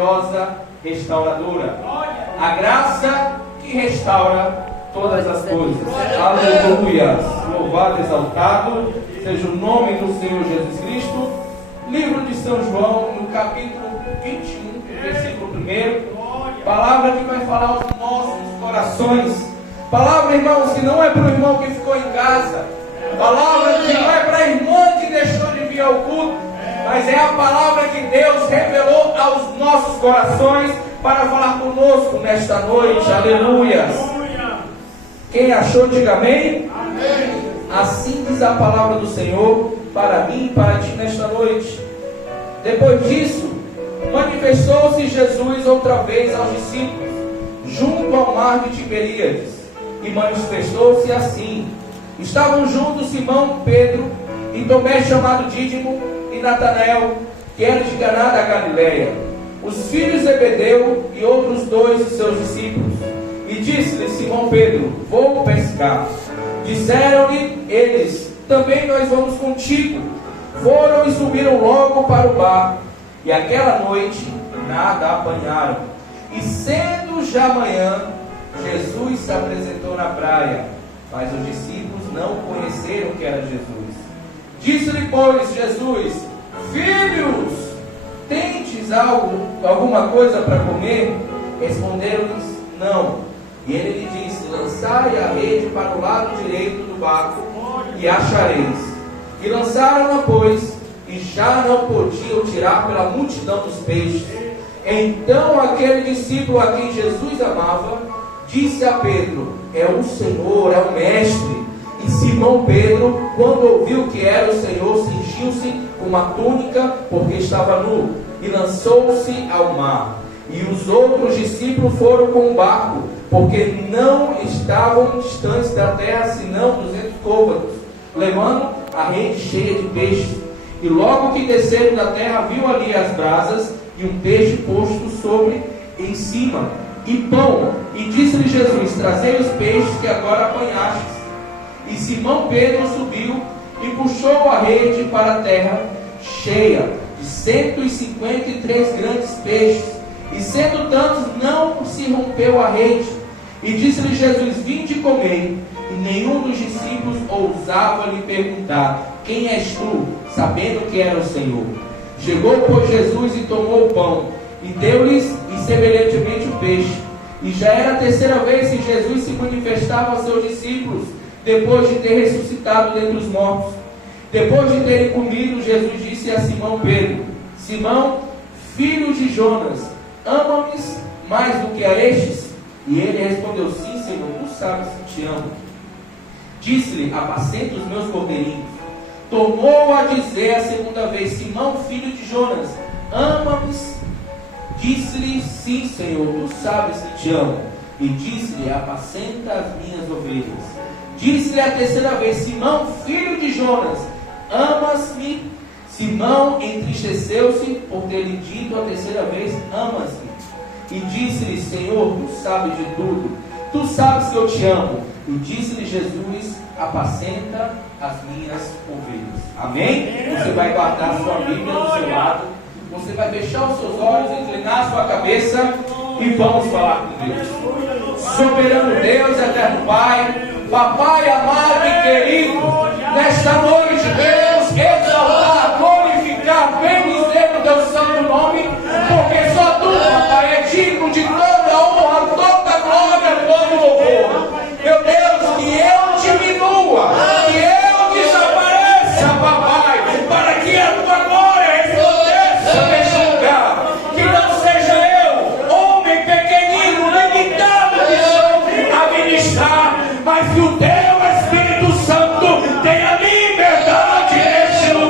poderosa restauradora. A graça que restaura todas as coisas. Aleluia! Louvado, exaltado seja o nome do Senhor Jesus Cristo. Livro de São João, no capítulo 21, versículo 1. Palavra que vai falar aos nossos corações. Palavra, irmãos, que não é para o irmão que ficou em casa. Palavra que não é para a irmã que deixou de vir ao culto. Mas é a palavra que Deus revelou aos nossos corações para falar conosco nesta noite. Aleluia! Quem achou, diga amém. Amém. Assim diz a palavra do Senhor para mim e para ti nesta noite. Depois disso, manifestou-se Jesus outra vez aos discípulos, junto ao mar de Tiberíades, e manifestou-se assim. Estavam juntos Simão, Pedro, e Tomé chamado Dídimo, e Natanael, que era de Caná da Galileia, os filhos de Zebedeu e outros 2 de seus discípulos. E disse-lhe Simão Pedro: vou pescar. Disseram-lhe eles: também nós vamos contigo. Foram e subiram logo para o barco, e aquela noite nada apanharam. E sendo já manhã, Jesus se apresentou na praia, mas os discípulos não conheceram que era Jesus. Disse-lhe, pois, Jesus: filhos, tendes alguma coisa para comer? Responderam-lhes: não. E ele lhe disse: lançai a rede para o lado direito do barco, e achareis. E lançaram-na, pois, e já não podiam tirar pela multidão dos peixes. Então aquele discípulo a quem Jesus amava disse a Pedro: é o Senhor, é o Mestre. E Simão Pedro, quando ouviu que era o Senhor, cingiu-se com uma túnica, porque estava nu, e lançou-se ao mar. E os outros discípulos foram com o barco, porque não estavam distantes da terra, senão 200 côvados, levando a rede cheia de peixes. E logo que desceram da terra, viu ali as brasas e um peixe posto sobre em cima, e pão. E disse-lhe Jesus: trazei os peixes que agora apanhastes. E Simão Pedro subiu e puxou a rede para a terra, cheia de 153 grandes peixes. E sendo tantos, não se rompeu a rede. E disse-lhe Jesus: vinde e comei. E nenhum dos discípulos ousava lhe perguntar: quem és tu? Sabendo que era o Senhor. Chegou, pois, Jesus e tomou o pão, e deu-lhes e semelhantemente o peixe. E já era a terceira vez que Jesus se manifestava aos seus discípulos, depois de ter ressuscitado dentre os mortos. Depois de terem comido, Jesus disse a Simão Pedro: Simão, filho de Jonas, ama-me mais do que a estes? E ele respondeu: sim, Senhor, tu sabes que te amo. Disse-lhe: apacenta os meus cordeirinhos. Tornou a dizer a segunda vez: Simão, filho de Jonas, ama-me? Disse-lhe: sim, Senhor, tu sabes que te amo. E disse-lhe: apacenta as minhas ovelhas. Disse-lhe a terceira vez: Simão, filho de Jonas, amas-me? Simão entristeceu-se por ter lhe dito a terceira vez: amas-me? E disse-lhe: Senhor, tu sabes de tudo, tu sabes que eu te amo. E disse-lhe Jesus: apacenta as minhas ovelhas. Amém? Você vai guardar a sua Bíblia do seu lado, você vai fechar os seus olhos, inclinar a sua cabeça e vamos falar com Deus. Soberano Deus, eterno Pai, Papai amado e querido, nesta noite, Deus, exaltar, glorificar, bendizer o teu santo nome, porque só tu, Papai, é digno de toda honra, toda glória, todo louvor. Meu Deus, que eu diminua, que eu desapareça, Papai, para que a tua glória resplandeça neste lugar. Que não seja eu, homem pequenino, limitado de só administrar, mas que o teu Espírito Santo tenha liberdade neste lugar.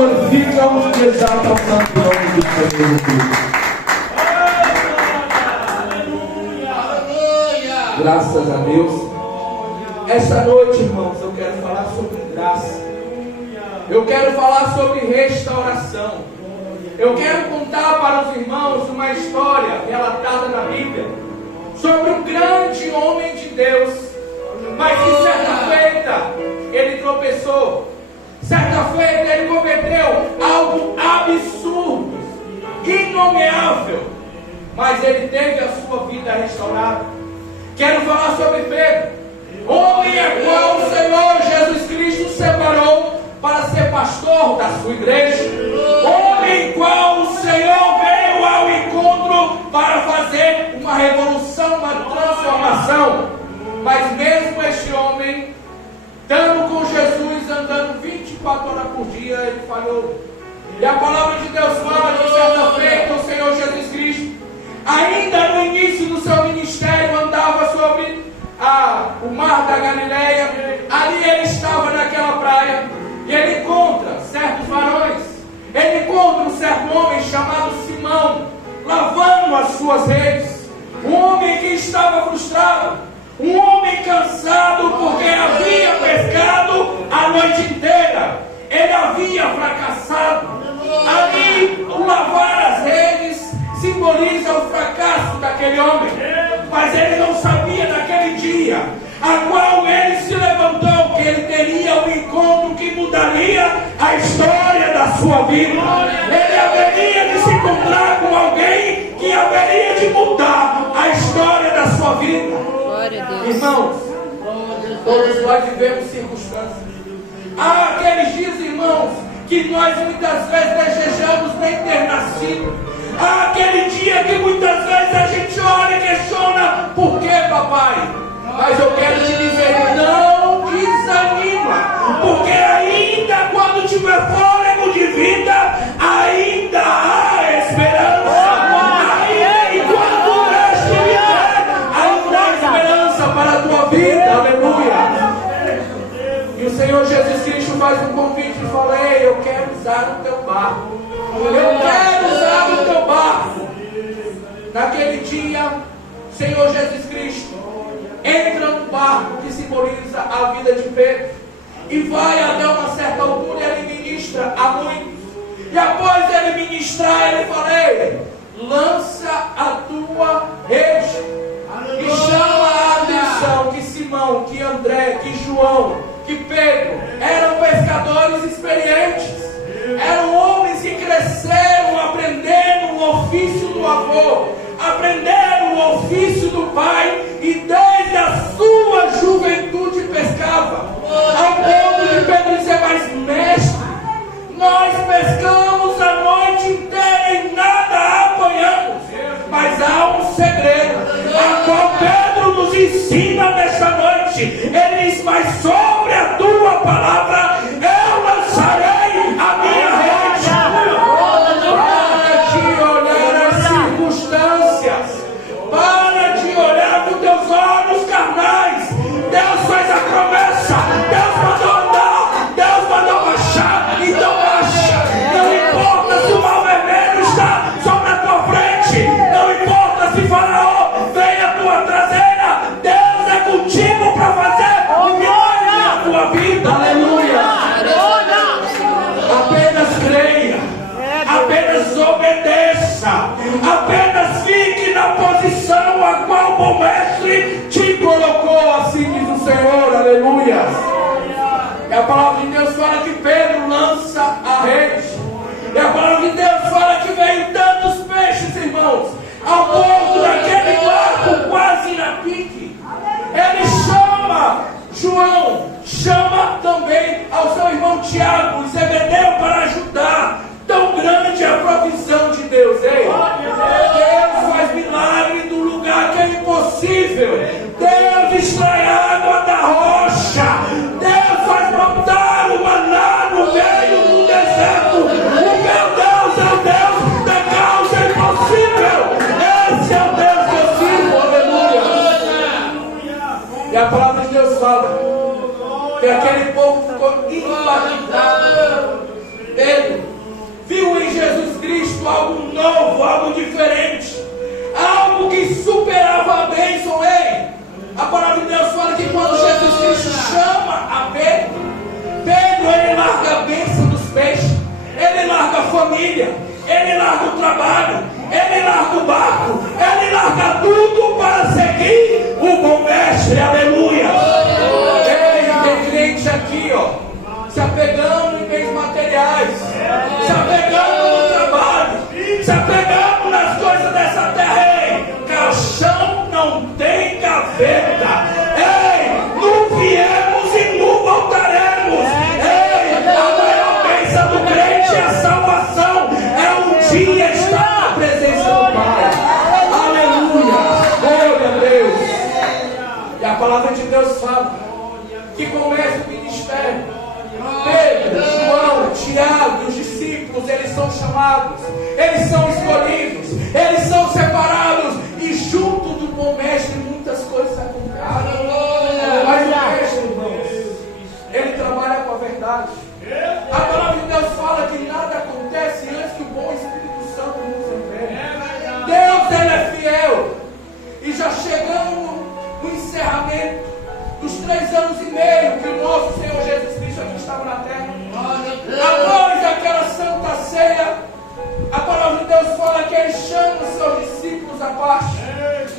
glorificam e exaltam o santo nome do Senhor Jesus. Graças a Deus. Essa noite, irmãos, eu quero falar sobre graça. Eu quero falar sobre restauração. Eu quero contar para os irmãos uma história relatada na Bíblia sobre um grande homem de Deus, mas que certa feita ele tropeçou. Certa feita ele cometeu algo absurdo, inomeável, mas ele teve a sua vida restaurada. Quero falar sobre Pedro, homem a qual o Senhor Jesus Cristo separou para ser pastor da sua igreja, homem qual o Senhor veio ao encontro para fazer uma revolução, uma transformação. Mas mesmo este homem, estando com Jesus, andando 24 horas por dia, ele falhou. E a palavra de Deus fala que certa feita o Senhor Jesus Cristo, ainda no início do seu ministério, andava sobre o mar da Galileia. Ali ele estava naquela praia e ele encontra certos varões. Ele encontra um certo homem chamado Simão, lavando as suas redes. Um homem que estava frustrado, um homem cansado porque havia pescado a noite inteira. Ele havia fracassado. Ali o lavar as redes simboliza o fracasso daquele homem. Mas ele não sabia naquele dia a qual ele se levantou, que ele teria um encontro que mudaria a história da sua vida. Ele haveria de se encontrar com alguém que haveria de mudar a história da sua vida. Irmãos, todos nós vivemos circunstâncias. Há aqueles dias, irmãos, que nós muitas vezes desejamos nem ter nascido. Há aquele dia que muitas vezes a gente olha e questiona: por que, papai? Mas eu quero te dizer, não desanima, porque ainda quando tiver fôlego de vida, ainda há esperança. Ainda enquanto este viver, ainda há esperança para a tua vida. Aleluia. E o Senhor Jesus Cristo faz um convite e fala: ei, eu quero usar o teu barco. Eu quero usar o teu barco. Naquele dia, Senhor Jesus Cristo entra no barco que simboliza a vida de Pedro e vai até uma certa altura e ele ministra a muitos. E após ele ministrar, ele fala: ei, lança a tua rede. E chama a atenção que Simão, que André, que João, que Pedro eram pescadores experientes. Eram homens que cresceram aprendendo o ofício do avô, aprenderam o ofício do pai, e desde a sua juventude pescava. Ao ponto de Pedro dizer: mas mestre, nós pescamos a noite inteira e nada apanhamos. Mas há um segredo, a qual Pedro nos ensina nesta noite. Ele diz: mas sobre a tua palavra eu lançarei a minha rede. Para de olhar as circunstâncias, para de olhar com teus olhos carnais. Deus faz a promessa, Deus mandou andar, Deus mandou baixar, então baixa. Não importa se o mar vermelho está sobre a tua frente, não importa se Faraó vem à tua traseira, Deus é contigo para fazer o milagre na tua vida. Aleluia. Apenas creia, apenas obedeça, apenas fique na posição a qual o bom mestre te colocou, assim diz o Senhor. Aleluia. E a palavra de Deus fala que Pedro lança a rede. E a palavra de Deus fala que veio tantos peixes, irmãos, ao ponto daquele barco quase na pique. Ele chama João, chama também ao seu irmão Tiago, Zebedeu, para ajudar. Tão grande é a provisão de Deus. Ei, Deus faz milagre do lugar que é impossível. Deus extrai água da rocha. Deus faz brotar o maná no meio do deserto. O meu Deus é o Deus da causa impossível. Esse é o Deus possível. Aleluia. E a palavra de Deus fala que aquele povo ficou impactado Pedro viu em Jesus Cristo algo novo, algo diferente, algo que superava a bênção. A palavra de Deus fala que quando Jesus Cristo chama a Pedro, ele larga a bênção dos peixes, ele larga a família, ele larga o trabalho, ele larga o barco, ele larga tudo para seguir o bom mestre. Aleluia. Tem crente aqui, se apegando em bens materiais, se apegando no trabalho, se apegando nas coisas dessa terra. Caixão não tem gaveta. Não viemos e não voltaremos. A maior bênção do crente é a salvação, é um dia estar na presença do Pai. Aleluia. Glória a Deus. E a palavra de Deus fala que começa o ministério. Pedro, João, Tiago, os discípulos, eles são chamados, eles são escolhidos, eles são separados, e junto do bom mestre muitas coisas acontecem. Mas o mestre, irmãos, ele trabalha com a verdade. A palavra de Deus fala que nada acontece antes que o bom Espírito Santo nos envergue. Deus, ele é fiel. E já chegando no encerramento dos 3 anos e meio que o nosso Senhor Jesus Cristo aqui estava na terra, após aquela santa ceia, a palavra de Deus fala que ele chama os seus discípulos à parte.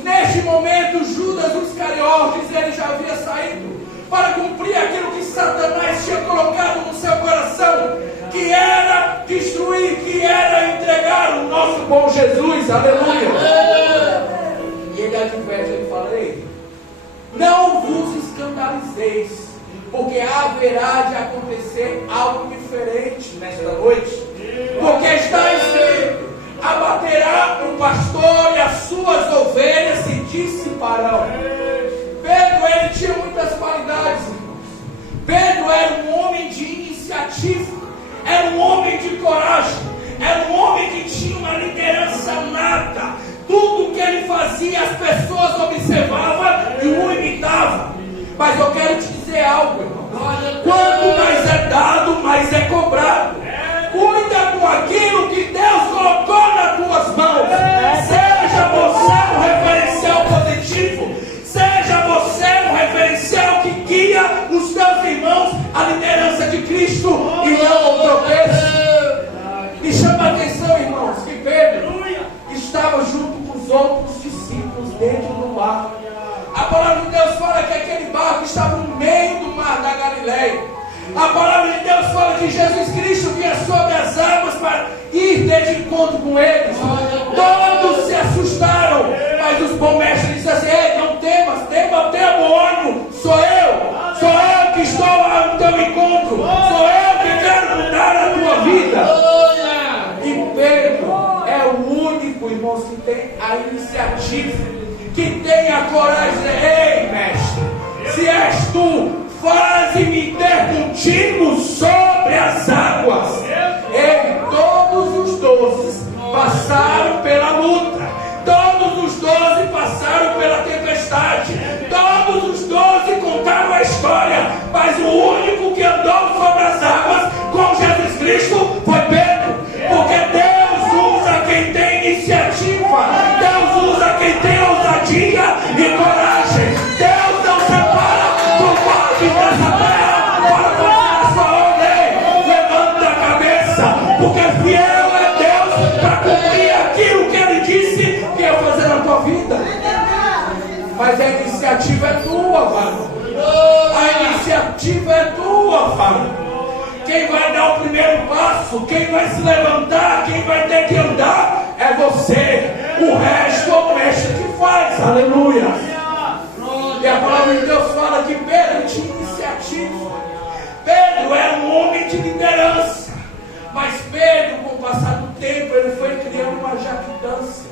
Neste momento, Judas Iscariotes, ele já havia saído para cumprir aquilo que Satanás tinha colocado no seu coração, que era destruir, que era entregar o nosso bom Jesus. Aleluia. E ele adverte, ele fala: não vos escandalizeis, porque haverá de acontecer algo diferente nesta noite. Porque está escrito: abaterá o pastor e as suas ovelhas se dissiparão. Pedro, ele tinha muitas qualidades, irmãos. Pedro era um homem de iniciativa, era um homem de coragem, era um homem que tinha uma liderança nata. Tudo que ele fazia, as pessoas observavam e o imitavam. Mas eu quero te dizer algo, irmão. Quanto mais é dado, mais é cobrado. Cuida com aquilo que Deus colocou nas tuas mãos. Seja você um referencial positivo, seja você um referencial que guia os teus irmãos à liderança de Cristo e não ao tropeço. Me chama a atenção, irmãos, que Pedro estava junto com os outros discípulos dentro do barco. A palavra de Deus fala que aquele barco estava no meio do mar da Galileia. A palavra de Deus fala que Jesus Cristo vinha sobre as águas para ir ter de encontro com eles. Todos se assustaram, mas os bons mestres disseram assim: não temas, tenha bom ânimo, sou eu que estou lá no teu encontro, sou eu que quero mudar a tua vida. E Pedro é o único, irmãos, que tem a iniciativa, que tem a coragem de dizer: ei, mestre, se és tu, faze-me ter contigo sobre as águas. E todos os 12 passaram pela luta, todos os 12 passaram pela tempestade, todos os 12 contaram a história, mas o único que andou sobre as águas com Jesus Cristo foi Pedro. Porque Deus usa quem tem iniciativa, Deus usa quem tem ousadia e coragem. Deus não separa dessa terra para fazer a sua ordem. Levanta a cabeça, porque fiel é Deus para cumprir aquilo que Ele disse que ia fazer na tua vida. Mas a iniciativa é tua, varão. A iniciativa é tua, varão. Quem vai dar o primeiro passo, quem vai se levantar, quem vai ter que andar é você. O resto é o mestre que faz. Aleluia. E a palavra de Deus fala que Pedro tinha iniciativa. Pedro era um homem de liderança. Mas Pedro, com o passar do tempo, ele foi criando uma jactância,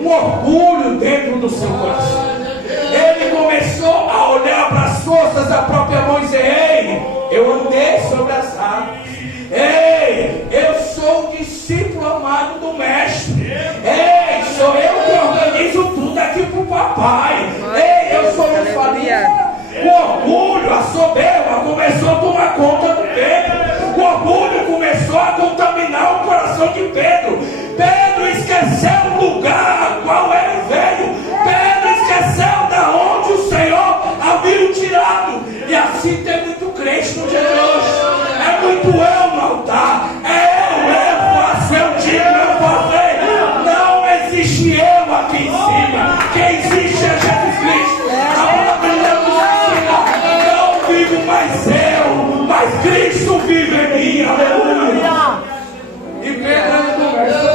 um orgulho dentro do seu coração. Ele começou a olhar para as forças da própria mão e dizer: ei, eu andei sobre as águas. Ei, eu sou o discípulo amado do mestre. Ei, sou eu que organizo tudo aqui para o papai. Ei, eu sou o família. O orgulho, a soberba começou a tomar conta do Pedro. O orgulho começou a coração de Pedro. Pedro esqueceu o lugar a qual ele veio. Pedro esqueceu da onde o Senhor havia o tirado. E assim tem muito crente no dia de hoje. É muito eu no altar. Eu faço, eu digo, eu falei. Não existe eu aqui em cima. Quem existe é Jesus Cristo. A palavra de Deus nos ensina: não vivo mais eu, mas Cristo vive em mim. Aleluia. E Pedro começa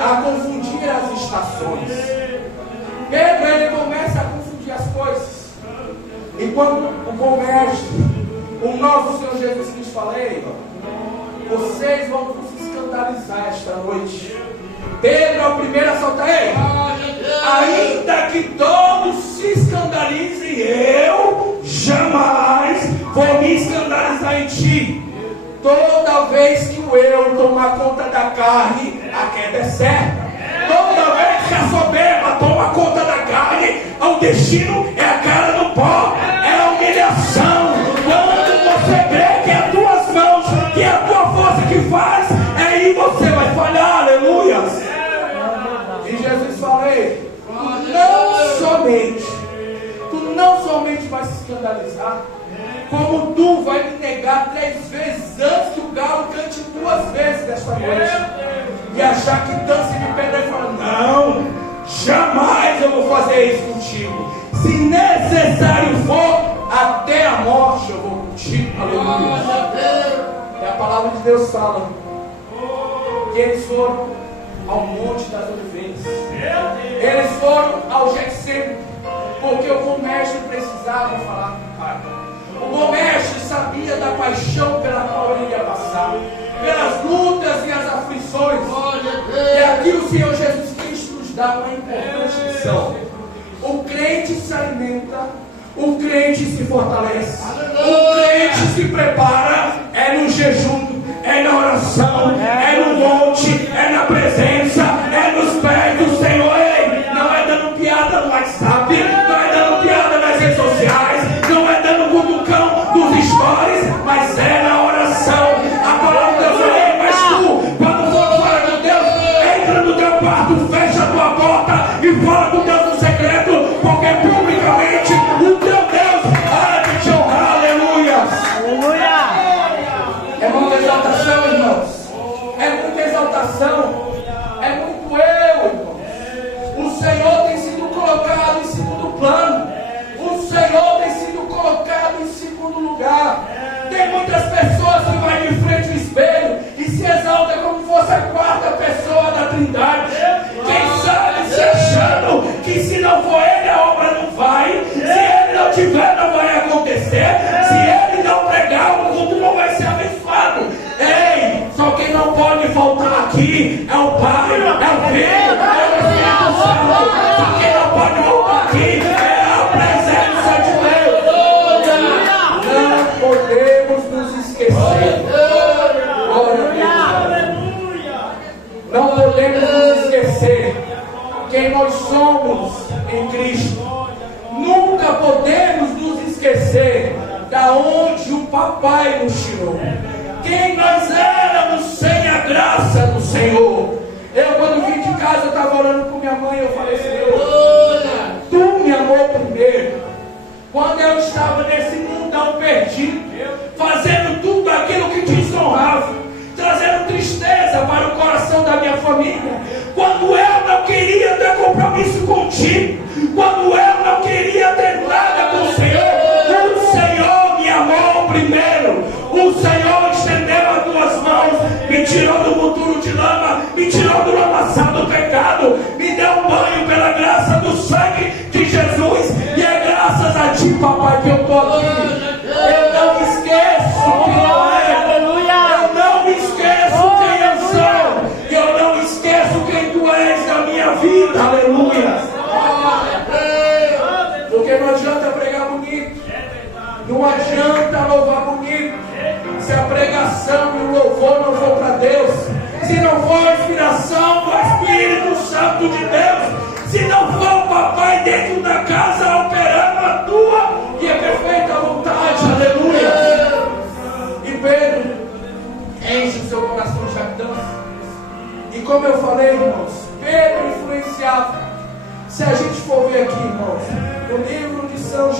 a confundir as estações. Pedro, ele começa a confundir as coisas. E quando o bom mestre, o nosso Senhor Jesus Cristo, fala: ei, vocês vão nos escandalizar esta noite. Pedro é o primeiro a soltar: ei, ainda que todos se escandalizem, eu jamais vou me escandalizar em ti. Toda vez que o eu tomar conta da carne, a queda é certa. Toda vez que a soberba toma conta da carne, o destino é a cara no pó, é a humilhação. Quando você crê que é as tuas mãos, que é a tua força que faz, aí você vai falhar. Aleluia. E Jesus fala: ei, tu não somente vai se escandalizar, como tu vai me negar 3 vezes antes que o galo cante 2 vezes desta noite. E achar que dança de pedra e fala: não, jamais eu vou fazer isso contigo. Se necessário for, até a morte eu vou contigo. Aleluia. E a palavra de Deus fala que eles foram ao Monte das Oliveiras. Eles foram ao Getsemane, porque o bom mestre precisava falar com o Pai. O bom mestre sabia da paixão pela qual ele ia passar, pelas lutas e as aflições. E aqui o Senhor Jesus Cristo nos dá uma importante lição. O crente se alimenta, o crente se fortalece, o crente se prepara, é no jejum, é na oração, é no monte, é na presença, é nos pés do Senhor. Ei, não é dando piada no WhatsApp, não é dando piada nas redes sociais, não é dando cutucão dos stories, mas é na oração. A palavra de Deus é: mas tu, quando for fora com Deus, entra no teu quarto, fecha a tua porta e fala com Deus no secreto, porque publicamente o teu Deus há de te honrar. Aleluia. Aleluia. É muita exaltação, irmãos. É muita exaltação. É muito eu, irmãos. O Senhor tem sido colocado em segundo plano. O Senhor tem sido colocado em segundo lugar. Tem muitas pessoas que vai de frente ao espelho e se exalta como fosse a 4ª pessoa da Trindade. Quem sabe se achando que se não for ele a obra não vai. Se ele não tiver, não vai acontecer. Se ele não pregar, o culto não vai ser abençoado. Ei, só quem não pode faltar aqui é o Pai, é o Filho, é o Espírito Santo. Só quem não pode faltar aqui é a presença de Deus. Não podemos nos esquecer. Não podemos nos esquecer quem nós somos em Cristo. Nunca podemos nos esquecer da onde o Papai nos tirou. Quem nós éramos sem a graça do Senhor. Eu, quando vim de casa, eu estava orando com minha mãe. Eu falei: Senhor, tu me amou primeiro. Quando eu estava nesse mundão perdido, fazendo tudo aquilo que te desonrava, trazendo tristeza para o coração da minha família, quando eu não queria ter compromisso contigo, quando eu não queria ter nada com o Senhor me amou primeiro. O Senhor estendeu as tuas mãos, me tirou do monturo de lama, me tirou do lamaçal do pecado, me deu um banho pela graça do sangue de Jesus. E é graças a ti, papai, que eu estou aqui. Eu não me esqueço quem eu é. Eu não me esqueço quem eu sou. Eu não esqueço quem tu és na minha vida. Aleluia. Porque não adianta pregar bonito, não adianta louvar bonito, se a pregação e o louvor não for para Deus, se não for a inspiração do Espírito Santo de Deus, se não for o papai dentro da casa operando a tua e a perfeita vontade. Aleluia. E Pedro enche o seu coração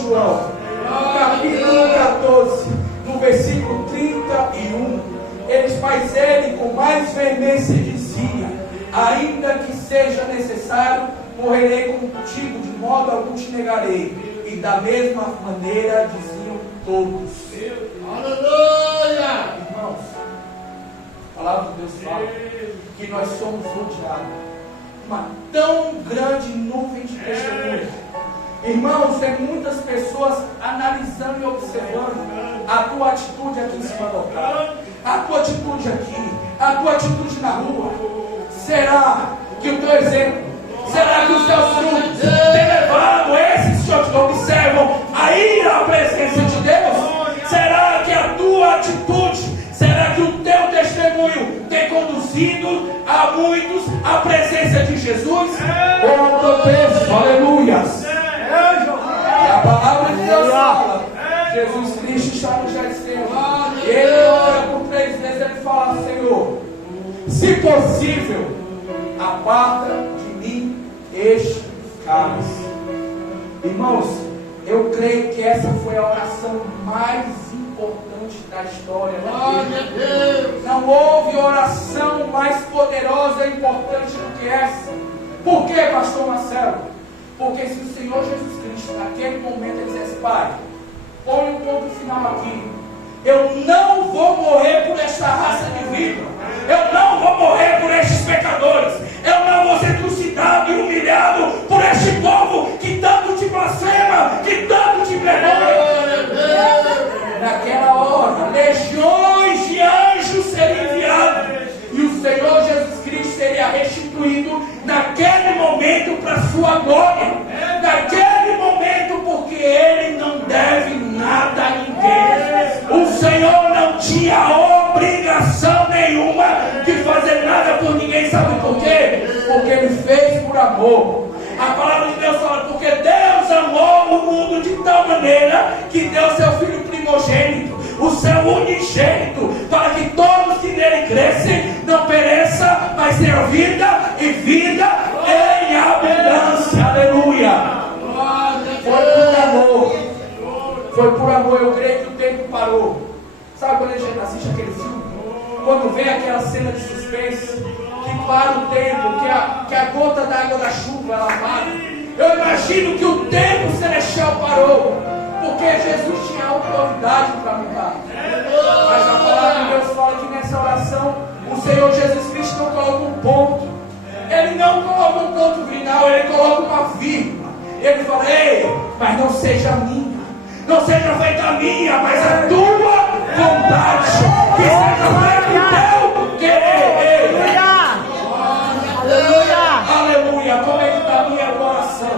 João, no capítulo 14, no versículo 31, mas ele com mais veemência dizia: ainda que seja necessário, morrerei contigo, de modo algum te negarei. E da mesma maneira diziam todos. Aleluia! Irmãos, a palavra de Deus fala que nós somos rodeados de uma tão grande nuvem de testemunhas. Irmãos, tem muitas pessoas analisando e observando a tua atitude aqui em cima do altar, a tua atitude aqui, a tua atitude na rua. Será que o teu exemplo, será que os teus frutos têm levado esses que te observam a ir à presença de Deus? Será que a tua atitude, será que o teu testemunho tem conduzido a muitos à presença de Jesus? Oh, tropeço, aleluias! E a palavra de Deus fala: Jesus Cristo está no Getsemane, e ele ora por 3 vezes. Ele fala: Senhor, se possível, aparta de mim este cálice. Irmãos, eu creio que essa foi a oração mais importante da história da Bíblia. Não houve oração mais poderosa e importante do que essa. Por quê, pastor Marcelo? Porque se o Senhor Jesus Cristo, naquele momento, ele dissesse: Pai, põe um ponto final aqui. Eu não vou morrer por esta raça de vida. Eu não vou morrer por estes pecadores. Eu não vou ser trucidado e humilhado por este povo que tanto te blasfema, que tanto te vergonha. Naquela hora, legiões de anjos seriam enviados, e o Senhor Jesus Cristo seria restituído naquele momento para a sua glória. Naquele momento, porque ele não deve nada a ninguém. O Senhor não tinha obrigação nenhuma de fazer nada por ninguém. Sabe por quê? Porque ele fez por amor. A palavra de Deus fala: porque Deus amou o mundo de tal maneira que deu seu Filho primogênito, o seu unigênito, para que todos que nele crescem não pereça, mas tenham vida e vida em abundância. Aleluia! Foi por amor. Foi por amor. Eu creio que o tempo parou. Sabe quando a gente assiste aquele filme? Quando vem aquela cena de suspense, que para o tempo, que a gota d'água da chuva ela para. Eu imagino que o tempo celestial parou, porque Jesus tinha autoridade para mudar. Mas a palavra de Deus fala que nessa oração o Senhor Jesus Cristo não coloca um ponto. Ele não coloca um ponto final, ele coloca uma vírgula. Ele fala: ei, mas não seja minha, não seja feita a minha, mas a tua vontade, que seja feito o teu querer. Aleluia! Como é que está a minha coração?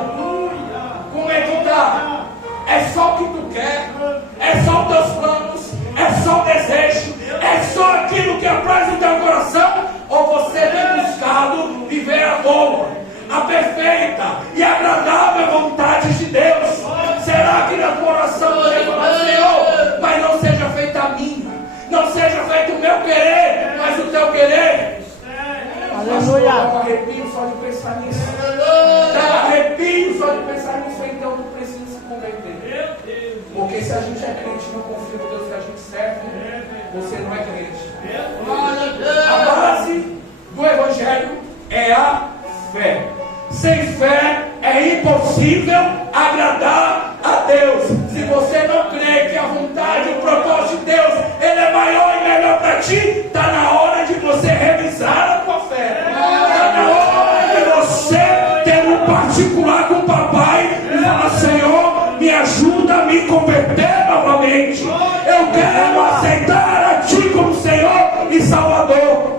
Como é que está? É só o que tu quer? É só os teus planos? É só o desejo? É só aquilo que apraz o teu coração? Ou você tem buscado viver a boa, a perfeita e agradável vontade de Deus? Será que na tua oração você fala: Senhor, mas não seja feita a minha, não seja feito o meu querer, mas o teu querer? Aleluia! Dá um arrepio só de pensar nisso. Dá um arrepio só de pensar nisso. Então não precisa se converter. Porque se a gente é crente e não confia no Deus que a gente serve, você não é crente. A base do Evangelho é a fé. Sem fé é impossível agradar a Deus. Se você não crê que a vontade e o propósito de Deus ele é maior e melhor para ti, está na hora de você revisar a tua fé. Está na hora de você ter um particular com o papai e falar: Senhor, me ajuda a me converter novamente. Eu quero aceitar a ti como Senhor e Salvador.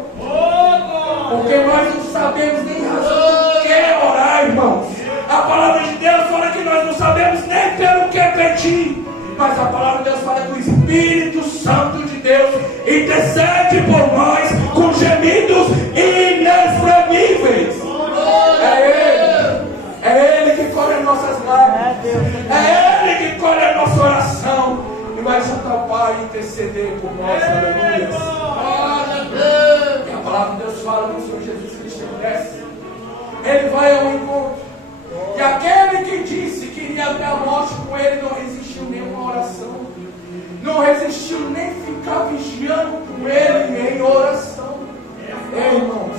Porque nós não sabemos nem razão do que orar, irmãos. A palavra de Deus fala que nós não sabemos nem pelo que pedir, mas a palavra de Deus fala que o Espírito Santo de Deus intercede por nós com gemidos inexprimíveis. É Ele que colhe as nossas lágrimas, é Ele que colhe a nossa oração e vai junto ao Pai interceder por nós. Aleluia! E a palavra de Deus fala que o Senhor Jesus Cristo desce, Ele vai ao encontro. E aquele que disse que iria até a morte com ele não resistiu nenhuma oração. Não resistiu nem ficar vigiando com ele em oração. Irmãos,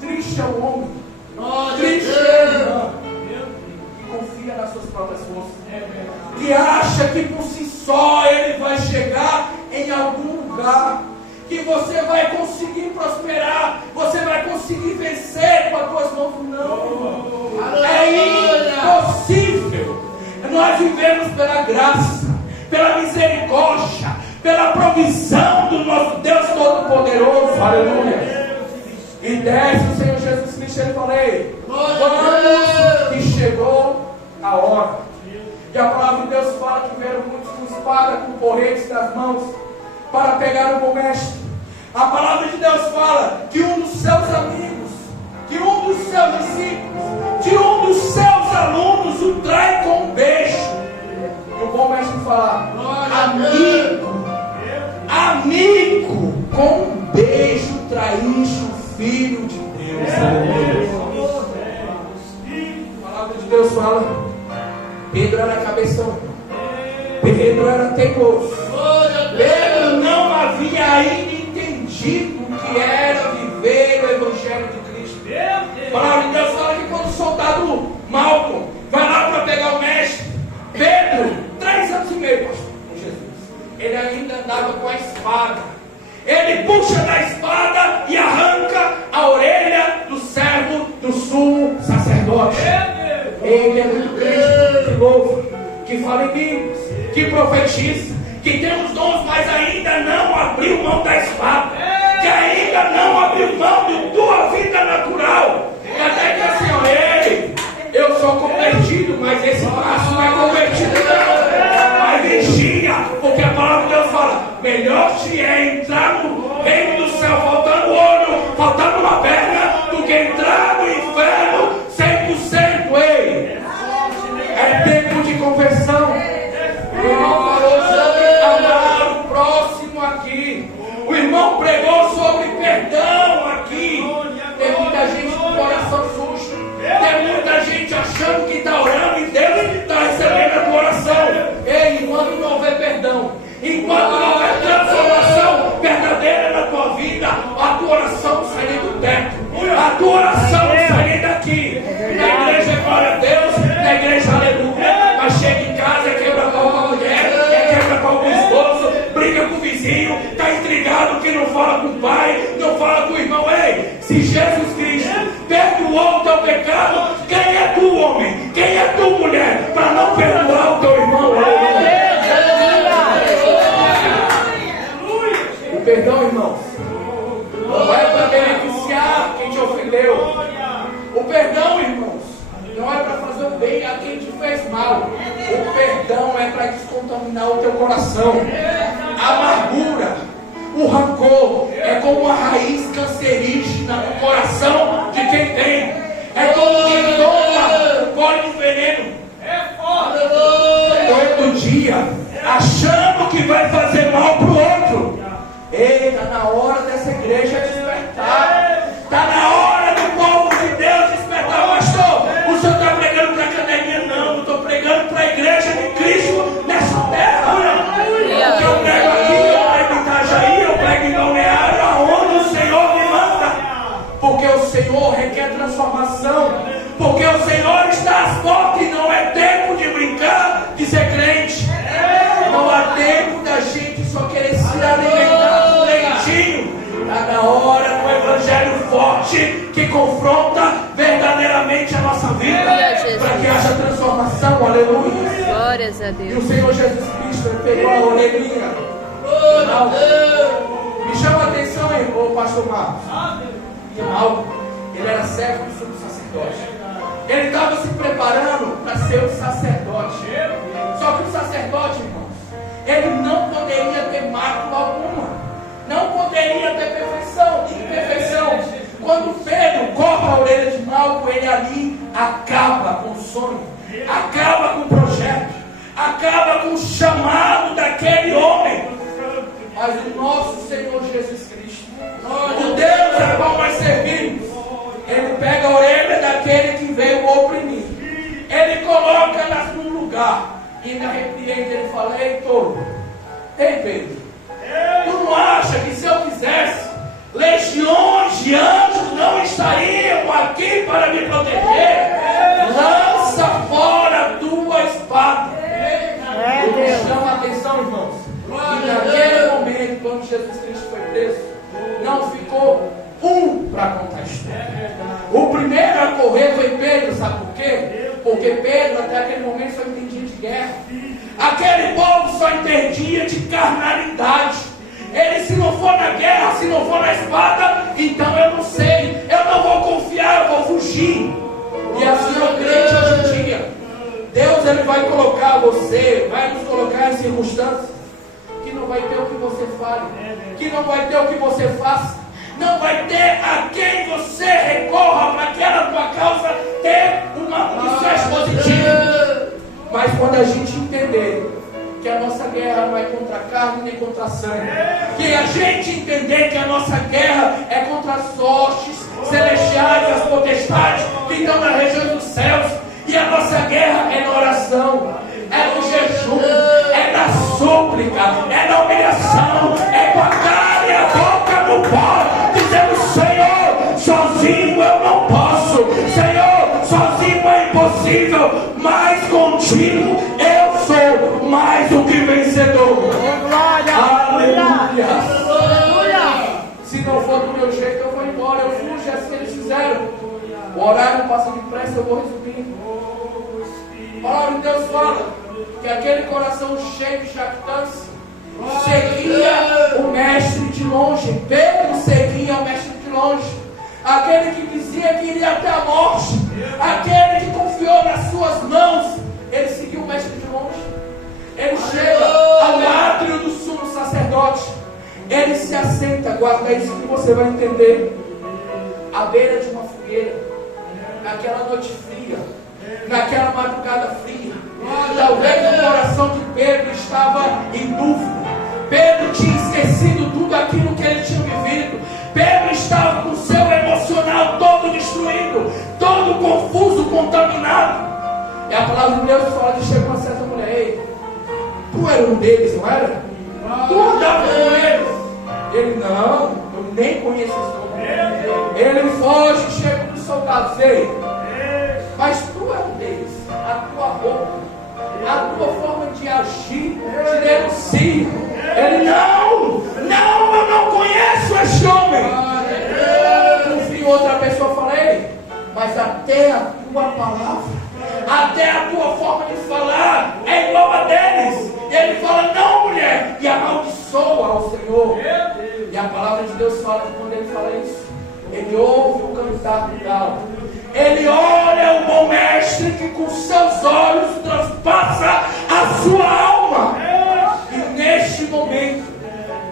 triste é o homem, triste é a irmã que confia nas suas próprias forças, que acha que por si só ele vai chegar em algum lugar, que você vai conseguir prosperar, você vai conseguir vencer com as tuas mãos. Não, é impossível. Nós vivemos pela graça, pela misericórdia, pela provisão do nosso Deus Todo-Poderoso. Aleluia. E desce o Senhor Jesus Cristo, ele falei, vamos, que chegou a hora. E a palavra de Deus fala que vieram muitos com espada, com porretes nas mãos, para pegar o bom mestre. A palavra de Deus fala que um dos seus amigos, que um dos seus discípulos, que um dos seus alunos o trai com um beijo. E o bom mestre fala, amigo, com um beijo traíste o Filho de Deus. A palavra de Deus fala, Pedro era cabeção, Pedro era teimoso, Pedro não havia ainda entendido o que era viver o Evangelho de Cristo. A palavra de Deus fala que quando o soldado Malcolm vai lá para pegar o mestre, Pedro, 3 anos e meio, pastor, com Jesus, ele ainda andava com a espada. Ele puxa da espada e arranca a orelha do servo do sumo sacerdote. Ele é muito crente, que louva, que fala em línguas, que profetiza, que tem os dons, mas ainda não abriu mão da espada, que ainda não abriu mão de tua vida natural. E até que assim, ei, eu sou convertido, mas esse braço não é convertido não. Mas vigia, porque a palavra de Deus fala, melhor te é entrar no reino do céu faltando olho, faltando uma perna, do que entrar no inferno 100%. Ei, é tempo de conversão. O irmão falou sobre amar o próximo aqui. O irmão pregou sobre perdão aqui. Tem muita gente com o coração sujo. Tem muita gente achando que está orando e Deus está recebendo a tua oração. Ei, enquanto não houver perdão, enquanto não houver transformação verdadeira na tua vida, a tua oração sai do teto, a tua oração sai daqui. Na igreja, glória a Deus, na igreja, aleluia. Mas chega em casa, é quebra-pau com a mulher, é quebra-pau com o esposo, briga com o vizinho, está intrigado que não fala com o pai, não fala com o irmão. Ei, se Jesus Cristo perdoou o teu pecado, quem é tu, homem? Quem é tu, mulher, para não perdoar o teu irmão? O perdão, irmãos, não é para beneficiar quem te ofendeu. O perdão, irmãos, não é para fazer o bem a quem te fez mal. O perdão é para descontaminar o teu coração. A amargura, o rancor é como uma raiz cancerígena no coração de quem tem. É como quem toma o gole do veneno todo dia, achando que vai fazer mal para o outro. Ei, está na hora dessa igreja despertar. Está na hora do povo de Deus despertar. Pastor, o senhor está pregando para a academia? Não, eu estou pregando para a igreja de Cristo nessa terra. Porque eu prego aqui, eu prego em Itajaí, eu prego em Balneário, aonde o Senhor me manda. Porque o Senhor requer transformação. Porque o Senhor está às portas e não é tempo de brincar, de ser crente. Não há tempo da gente só querer se alimentar do leitinho. Está na hora do evangelho forte que confronta verdadeiramente a nossa vida, para que haja transformação. Aleluia. Glórias a Deus. E o Senhor Jesus Cristo, ele pegou a orelhinha. Me chama a atenção, irmão, pastor Marcos. Malco, ele era servo do sumo sacerdote. Ele estava se preparando para ser o sacerdote. Só que o sacerdote, irmãos, ele não poderia ter mácula alguma, não poderia ter perfeição, imperfeição. Quando Pedro corta a orelha de Malco, ele ali acaba com o sonho, acaba com o projeto, acaba com o chamado daquele homem. Mas o nosso Senhor Jesus Cristo, o Deus a qual nós servimos, ele pega a orelha daquele que veio oprimir lugar e ainda repreende. Ele fala: ei, tolo, ei, Pedro, tu não acha que se eu quisesse, legiões de anjos não estariam aqui para me proteger? Lança fora a tua espada. Eu chamo a atenção, irmãos, e naquele momento, quando Jesus Cristo foi preso, não ficou um para contar a história. O primeiro a correr foi Pedro. Sabe por quê? Porque Pedro até aquele momento só entendia de guerra. Aquele povo só entendia de carnalidade. Ele, se não for na guerra, se não for na espada, então eu não sei, eu não vou confiar, eu vou fugir. E assim é o crente hoje em dia. Deus, ele vai colocar você, vai nos colocar em circunstâncias que não vai ter o que você fale, que não vai ter o que você faça, não vai ter a quem você recorra para aquela tua causa ter um sucesso positivo. Mas quando a gente entender que a nossa guerra não é contra a carne nem contra a sangue, que a gente entender que a nossa guerra é contra as hostes celestiais, as potestades que estão na região dos céus, e a nossa guerra é na oração, é no jejum, é na súplica, é na humilhação, é com a cara e a boca no pó, dizendo: Senhor, sozinho eu não posso, Senhor, sozinho é impossível, mas contigo eu sou mais do que vencedor. Aleluia! Se não for do meu jeito, eu vou embora, eu fujo, é assim que eles fizeram. O horário não passa depressa, eu vou resumir. A palavra de Deus fala que aquele coração cheio de jactância seguia o mestre de longe. Pedro seguia o mestre de longe. Aquele que dizia que iria até a morte, aquele que confiou nas suas mãos, ele seguiu o mestre de longe. Ele chega ao átrio do sumo sacerdote, ele se assenta, guarda isso que você vai entender, à beira de uma fogueira, naquela noite fria, naquela madrugada fria. Talvez o coração de Pedro estava em dúvida. Pedro tinha esquecido tudo aquilo que ele tinha vivido. Pedro estava com o seu emocional todo destruído, todo confuso, contaminado. E a palavra de Deus fala que chega uma certa mulher: ei, tu era um deles, não era? Tu andava com eles? Ele: não, eu nem conheço esse homem. Ele foge, chega para os soldados: ei, mas tu é um deles, a tua roupa, a tua forma de agir te denuncia. Ele: não, eu não conheço esse homem. No fim, outra pessoa fala: ei, mas até a tua palavra, até a tua forma de falar é igual a deles. E ele fala: não, mulher, e amaldiçoa ao Senhor. E a palavra de Deus fala que quando ele fala isso, ele ouve o cantar do galo, ele olha o bom mestre que com seus olhos transpassa a sua alma. E neste momento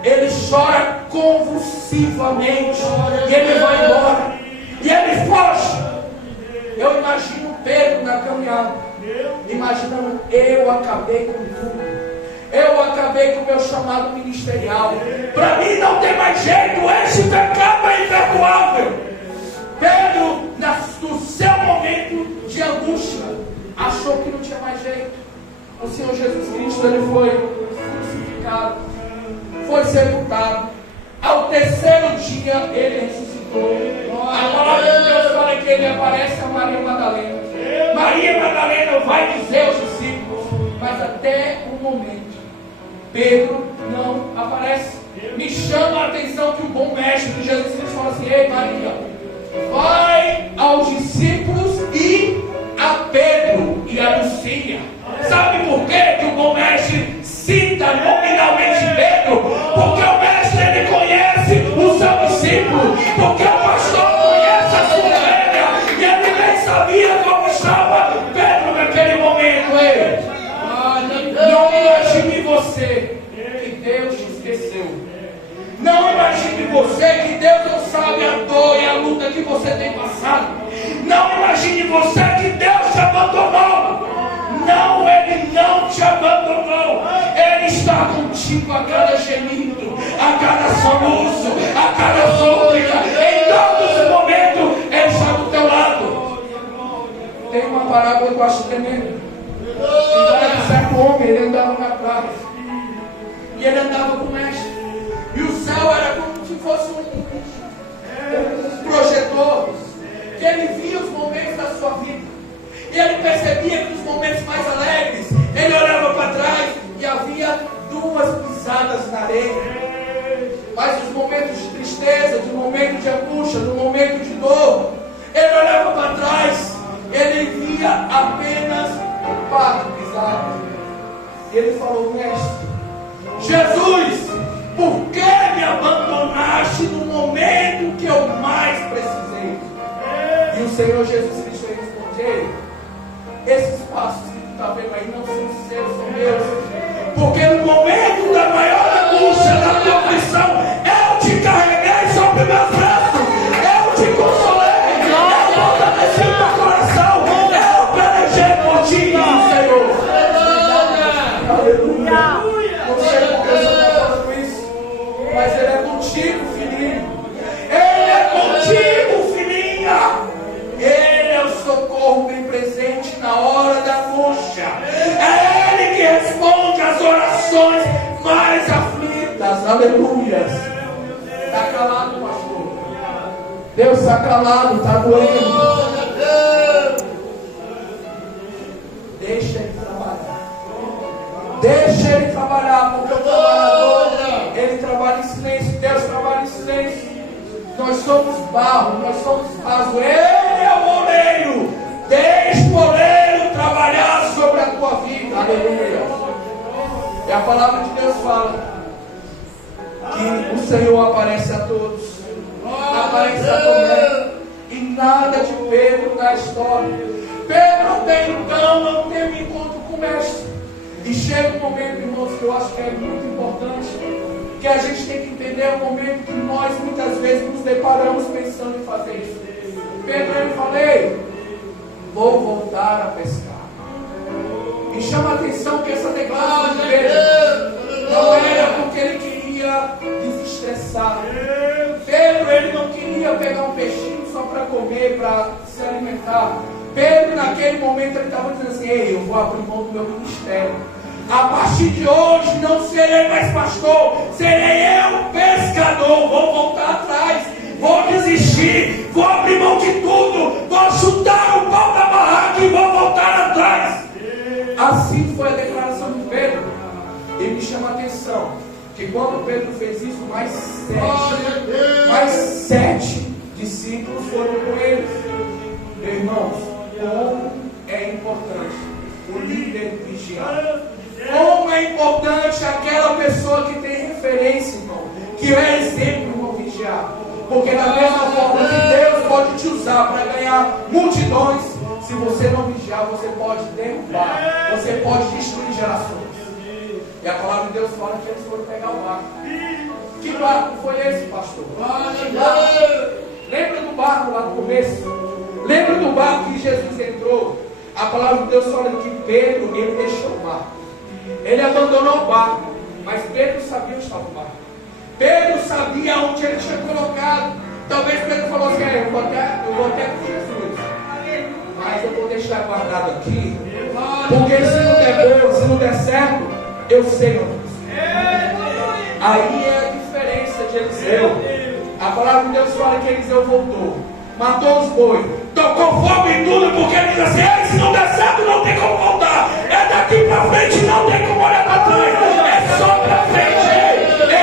ele chora convulsivamente, e ele vai embora, e ele foge. Eu imagino Pedro na caminhada, imaginando: eu acabei com tudo, eu acabei com o meu chamado ministerial, para mim não tem mais jeito, este pecado é imperdoável. Pedro, no seu momento de angústia, achou que não tinha mais jeito. O Senhor Jesus Cristo, ele foi crucificado, foi sepultado. Ao terceiro dia ele ressuscitou. A palavra de Deus fala que ele aparece a Maria Madalena. Maria Madalena vai dizer aos discípulos, mas até o momento Pedro não aparece. Me chama a atenção que o bom mestre de Jesus Cristo fala assim: ei, Maria, vai aos discípulos e a Pedro e anuncia. Sabe por quê que o bom mestre cita nominalmente Pedro? Porque o mestre, ele conhece o seu discípulo, porque o pastor conhece a sua ovelha, e ele nem sabia como estava Pedro naquele momento. Ei, não imagine você que Deus te esqueceu. Não imagine você que Deus não sabe a dor e a luta que você tem passado. Não imagine você que Deus te abandonou. Não, Ele não te abandonou. Ele está contigo a cada gemido, a cada soluço, a cada súplica. Em todos os momentos Ele está do teu lado. Tem uma parábola que eu acho tremenda. E certo homem, ele andava na praia. E ele andava com o mestre. E o céu era como se fosse um projetor. Que ele via os momentos da sua vida. E ele percebia que nos momentos mais alegres, ele olhava para trás e havia 2 pisadas na areia. Mas nos momentos de tristeza, de momento de angústia, no momento de dor, ele olhava para trás, ele via apenas 4 pisadas. E ele falou: mestre, Jesus, por que me abandonaste no momento que eu mais precisei? E o Senhor Jesus Cristo respondeu: esses passos que tu está vendo aí não são seus, são meus. Porque no momento da maior angústia, da tua aflição, eu te carreguei sobre meus braços, eu te consolei, eu fortaleci o teu coração, eu pelejei por ti, Senhor. Aleluia. Não sei por que eu estou falando isso, mas Ele é contigo, filhinho. Ele é contigo, filhinha. Ele é o socorro bem presente na hora da angústia. É Ele que responde às orações mais aflitas. Aleluia. Está calado, pastor. Deus está calado, está doendo. Deixa Ele trabalhar. Deixa Ele trabalhar, porque o trabalhador, ele trabalha em silêncio. Deus trabalha em silêncio. Nós somos barro, nós somos vaso. Ele é o oleiro. Deixa o oleiro trabalhar sobre a tua vida. Aleluia. E a palavra de Deus fala que o Senhor aparece a todos. Aparece a Tomé. E nada de Pedro na história. Pedro até então não teve encontro com o mestre. E chega um momento, irmãos, que eu acho que é muito importante, que a gente tem que entender o momento que nós muitas vezes nos deparamos pensando em fazer isso. Pedro, eu falei, vou voltar a pescar. E chama a atenção que essa declaração de Pedro não era porque ele queria desestressar. Pedro, ele não queria pegar um peixinho só para comer, para se alimentar. Pedro, naquele momento, ele estava dizendo assim: ei, eu vou abrir mão do meu ministério. A partir de hoje não serei mais pastor, serei eu pescador. Vou voltar atrás, vou desistir, vou abrir mão de tudo, vou chutar o pau da barraca e vou voltar atrás. Assim foi a declaração de Pedro. E me chama a atenção que quando Pedro fez isso, mais 7 discípulos foram com eles. Irmãos, como é importante o líder vigiar. Como é importante aquela pessoa que tem referência, irmão, que é exemplo no vigiar. Porque da mesma forma que Deus pode te usar para ganhar multidões, se você não vigiar, você pode derrubar, você pode destruir gerações. E a palavra de Deus fala que eles foram pegar o barco. Que barco foi esse, pastor? Lembra do barco lá no começo? Lembra do barco que Jesus entrou? A palavra de Deus fala que Pedro, ele deixou o barco. Ele abandonou o barco, mas Pedro sabia onde estava o barco. Pedro sabia onde ele tinha colocado. Talvez Pedro falou assim: eu vou até com Jesus, mas eu vou deixar guardado aqui, porque se não der bom, se não der certo, eu sei onde é. Aí é a diferença de Eliseu. A palavra de Deus fala que Eliseu voltou, matou os bois, tocou fogo em tudo, porque ele diz assim: se não der certo, não tem como voltar. É daqui pra frente, não tem como olhar pra trás. É só pra frente.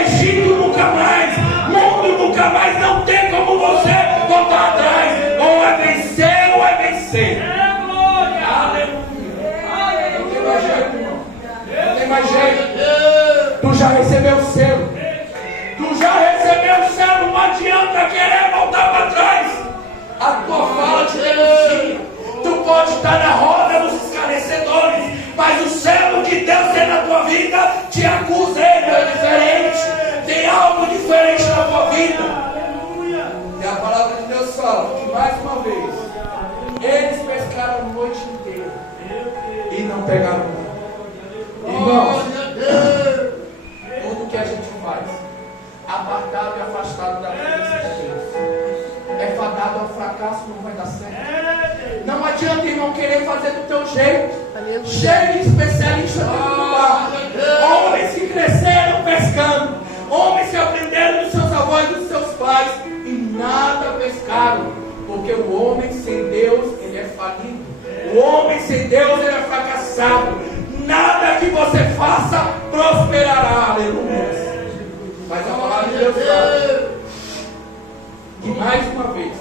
Egito nunca mais, mundo nunca mais. Não tem como você voltar atrás. Ou é vencer, ou é vencer. Aleluia. Não tem mais jeito, irmão. Não tem mais jeito. Tu já recebeu o selo. Tu já recebeu o selo. Não adianta querer voltar para trás. A tua fala te denuncia. Tu pode estar na roda dos esclarecedores, mas o selo que Deus tem na tua vida te acusa. Ele é diferente. Tem algo diferente na tua vida. E a palavra de Deus fala que mais uma vez eles pescaram a noite inteira e não pegaram nada. Irmãos, tudo que a gente faz apartado e afastado da presença de Deus é fadado ao fracasso, não vai dar certo. Não adianta, irmão. vão querer fazer do teu jeito. Cheio de especialistas dentro do barco. Homens que cresceram pescando. Homens que aprenderam dos seus avós e dos seus pais. E nada pescaram. Porque o homem sem Deus, ele é falido. O homem sem Deus, ele é fracassado. Nada que você faça prosperará. Aleluia. Mas a palavra de Deus fala que mais uma vez,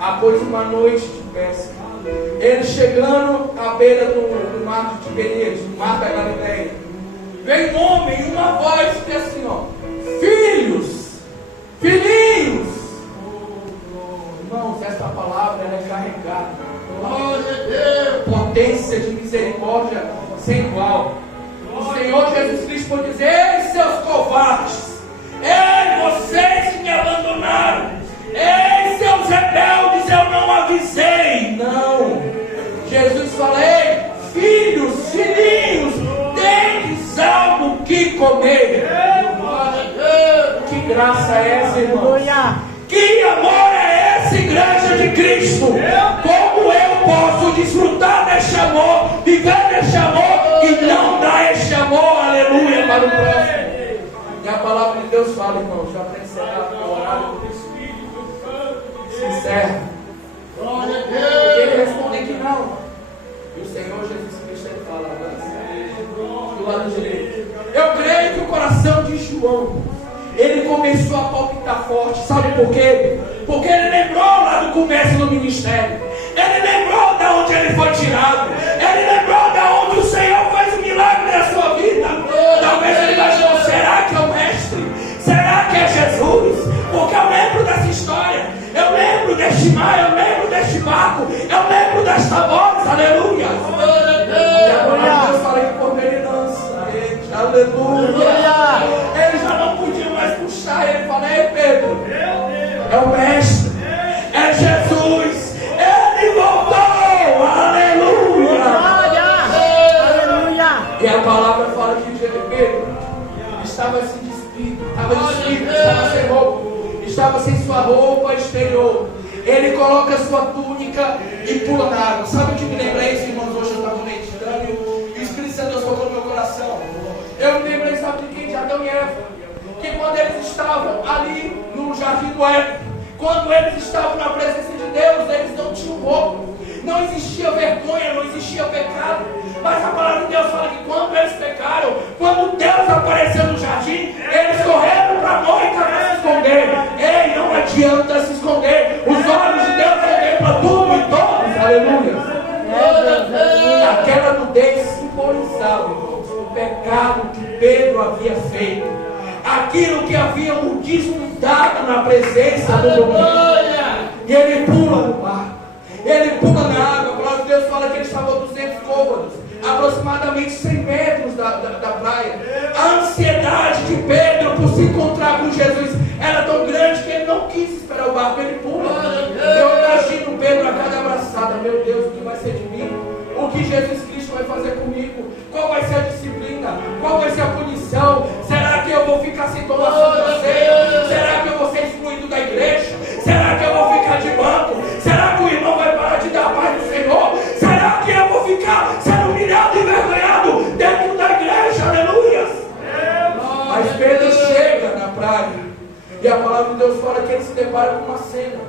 após uma noite de pesca, ele chegando à beira do mar de Tiberíades, do mar da Galileia, vem um homem e uma voz que é assim, ó: filhos, filhinhos. Irmãos, esta palavra ela é carregada. Potência de misericórdia sem igual. O Senhor Jesus Cristo pode dizer: ei, seus covardes, ei, vocês que me abandonaram, ei, seus rebeldes, eu não avisei. Não. Jesus fala: ei, filhos, filhinhos, deis algo que comer. Que graça é essa, irmãos? Que amor é esse, igreja de Cristo? Como eu posso desfrutar deste amor, viver deste amor e não dar este amor, aleluia, para o próximo? E a palavra de Deus fala, irmãos, já para encerrar o horário do Espírito Santo se encerra. Porque ele responde que não. E o Senhor Jesus Cristo ele fala do lado direito. Eu creio que o coração de João, ele começou a palpitar forte. Sabe por quê? Porque ele lembrou lá do começo do ministério. Ele lembrou de onde ele foi tirado. Ele lembrou de onde o Senhor fez um milagre na sua vida. Talvez ele imaginou: será que é o Mestre? Será que é Jesus? Porque eu lembro dessa história. Eu lembro deste mar, eu lembro deste barco, eu lembro desta voz, aleluia. E agora Deus fala que por venerança, aleluia. Ele já não podia mais puxar, ele fala: ei, Pedro, é o Mestre, é Jesus, ele voltou, aleluia. E a palavra fala que Pedro estava se despido, estava sem roupa, estava sem sua roupa exterior. Ele coloca a sua túnica e pula na água. Sabe o que me lembra isso, irmãos? Hoje eu estava meditando e o Espírito Santo Deus colocou no meu coração. Eu me lembrei, sabe de quem? De Adão e Eva. Que quando eles estavam ali no jardim do Éden, quando eles estavam na presença de Deus, eles não tinham roupa. Não existia vergonha, não existia pecado. Mas a palavra de Deus fala que quando eles pecaram, quando Deus apareceu no jardim, eles correram para a moita para se esconder. Ei, não adianta se esconder. Os olhos de Deus vão para tudo e todos. Aleluia. Aquela nudez simbolizava, irmãos, o pecado que Pedro havia feito. Aquilo que havia o desnudado na presença do homem. E ele pula no mar. Ele pula na água. A palavra de Deus fala que ele estava a 200 côvados, aproximadamente 100 metros da praia. A ansiedade de Pedro por se encontrar com Jesus era tão grande que ele não quis esperar o barco. Ele pula. Eu imagino Pedro a cada abraçada: meu Deus, o que vai ser de mim? O que Jesus Cristo vai fazer comigo? Qual vai ser a disciplina? Qual vai ser a punição? Será que eu vou ficar sem tomar Santa Ceia? Será que eu vou ser excluído da igreja? Será que eu vou ficar de banco? Será que o irmão vai parar de dar a paz do Senhor? Será que eu vou ficar sendo humilhado e envergonhado dentro da igreja? Aleluia! Mas Pedro chega na praia e a palavra de Deus fala que ele se depara com uma cena.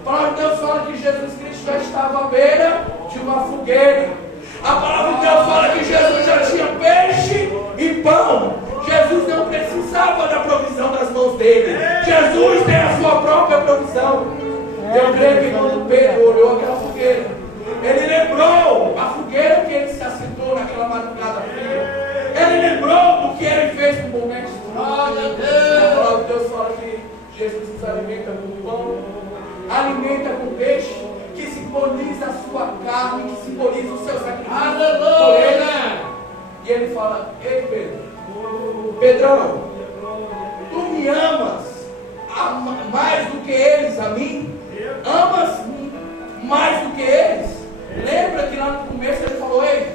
A palavra de Deus fala que Jesus Cristo já estava à beira de uma fogueira. A palavra de Deus fala que Jesus já tinha peixe e pão. Jesus não precisava da provisão das mãos dele. Jesus tem a sua própria provisão. Eu creio que quando Pedro olhou aquela fogueira, ele lembrou a fogueira que ele se assentou naquela madrugada fria. Ele lembrou do que ele fez com o bom mestre. A palavra de Deus fala que Jesus nos alimenta com pão, alimenta com peixe, que simboliza a sua carne, que simboliza o seu sacrifício por ele. E ele fala: ei, Pedro, Pedrão, tu me amas mais do que eles a mim? Amas mais do que eles? Lembra que lá no começo ele falou: ei,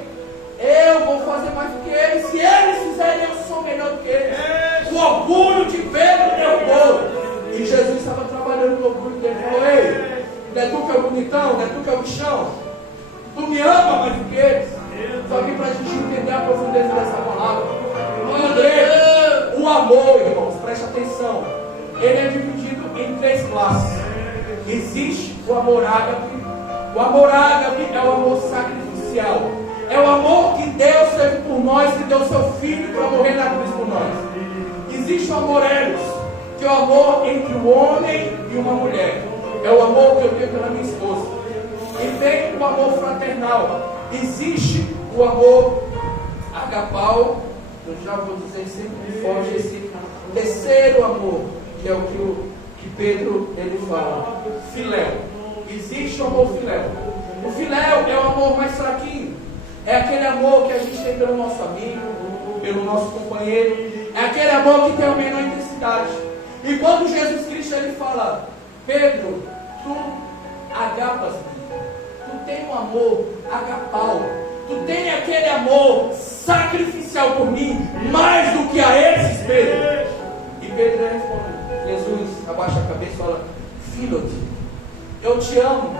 eu vou fazer mais do que eles. Se eles fizerem, eu sou melhor do que eles. O orgulho de Pedro derrubou. E Jesus estava trabalhando no orgulho dele. Ele falou: ei, não é tu que é o bonitão, não é tu que é o bichão? Tu me ama mais do que eles. Só que para a gente entender a profundeza dessa palavra, o amor, irmãos, preste atenção, ele é dividido em 3 classes. Existe o amor ágape. O amor ágape é o amor sacrificial. É o amor que Deus teve por nós, que deu seu Filho para morrer na cruz por nós. Existe o amor eros, que é o amor entre um homem e uma mulher. É o amor que eu tenho pela minha esposa. E tem o amor fraternal. Existe o amor agapau. Eu já vou dizer sempre que foge esse terceiro amor, que é o que Pedro ele fala. Filéu. Existe o amor filéu. O filéu é o amor mais fraquinho. É aquele amor que a gente tem pelo nosso amigo, pelo nosso companheiro. É aquele amor que tem a menor intensidade. E quando Jesus Cristo ele fala: Pedro, tu agapas-me, tu tem um amor agapau, tu tem aquele amor sacrificial por mim, mais do que a esses, Pedro. E Pedro responde, Jesus abaixa a cabeça e fala: Filho, eu te amo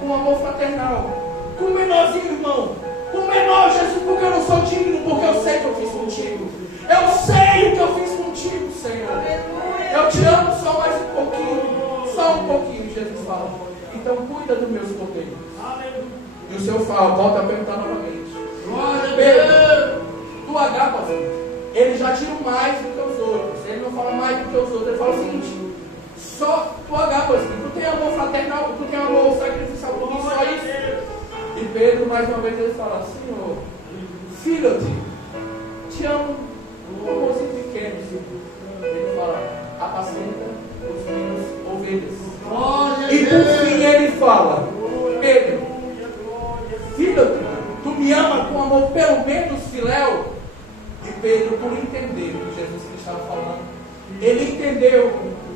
com amor fraternal, com o menorzinho, irmão, com o menor, Jesus, porque eu não sou digno, porque eu sei o que eu fiz contigo. Eu sei o que eu fiz contigo, Senhor. Eu te amo só mais um pouquinho, Jesus fala. Então cuida dos meus cordeiros. E o Senhor fala, volta a perguntar novamente. Pedro, tu agapas, ele já tira mais do que os outros. Ele não fala mais do que os outros. Ele fala o seguinte: só tu agapas, tu tem amor fraternal, tu tem amor sacrificial por mim, só isso. E Pedro, mais uma vez, ele fala: Senhor, filho, te amo, um amorzinho pequeno, Senhor. Ele fala: apacenta os minhas ovelhas. E por fim ele fala: Pedro, filho, tu me ama com amor pelo menos filéu. E Pedro, por entender o que Jesus Cristo estava falando, ele entendeu,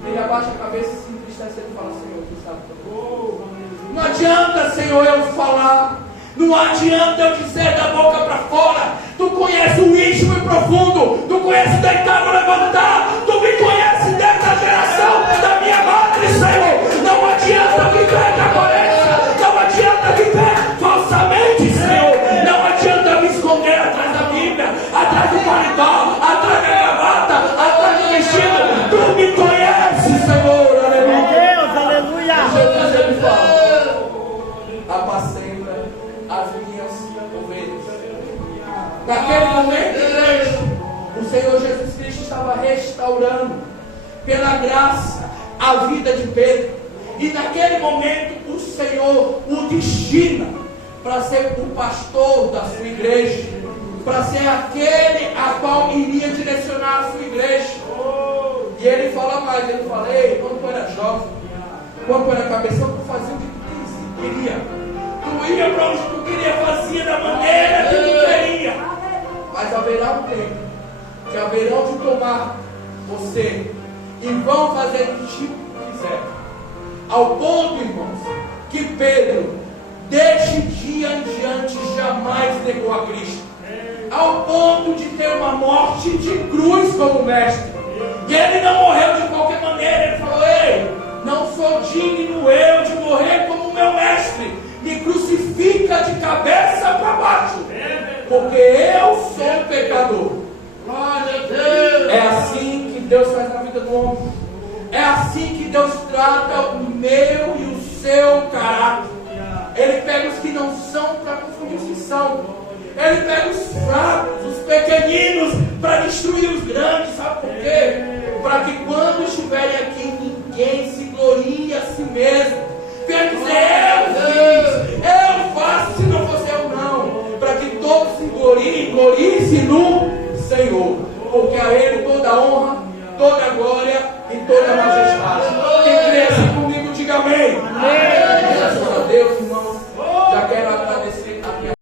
ele abaixa a cabeça e se entristece e fala: Senhor, tu sabe que eu não adianta, Senhor, eu falar, não adianta eu dizer da boca para fora. Tu conhece o íntimo e profundo, tu conhece deitar ou levantar, tu me conhece dessa geração da minha madre, Senhor. Não adianta viver na coerência, não adianta viver falsamente, Senhor. Não adianta me esconder atrás da Bíblia, atrás do paletó, atrás da gravata, atrás do vestido. Tu me conheces, Senhor. Aleluia. Deus, aleluia. Jesus ele fala: apacenta as minhas ovelhas. Naquele momento, igreja, o Senhor Jesus Cristo estava restaurando pela graça a vida de Pedro. E naquele momento o Senhor o destina para ser o pastor da sua igreja, para ser aquele a qual iria direcionar a sua igreja. E ele fala mais, ele fala: ei, quando tu era jovem, quando tu era cabeção, tu fazia o que tu queria. Tu ia para onde tu queria, fazia da maneira que tu queria. Mas haverá um tempo que haverão de tomar você e vão fazer o que quiser. Ao ponto, irmãos, que Pedro, deste dia em diante, jamais negou a Cristo. Ao ponto de ter uma morte de cruz como mestre. E ele não morreu de qualquer maneira. Ele falou: ei, não sou digno eu de morrer como meu mestre. Me crucifica de cabeça para baixo, porque eu sou pecador. Glória a Deus. É assim que Deus faz na vida do homem. É assim que Deus trata o meu e o seu caráter. Ele pega os que não são para confundir os que são. Ele pega os fracos, os pequeninos, para destruir os grandes. Sabe por quê? Para que quando estiverem aqui, ninguém se glorie a si mesmo. Quer dizer, eu faço, se não fosse eu não. Para que todos se gloriem-se no Senhor. Porque a Ele toda a honra, toda a glória e toda a majestade.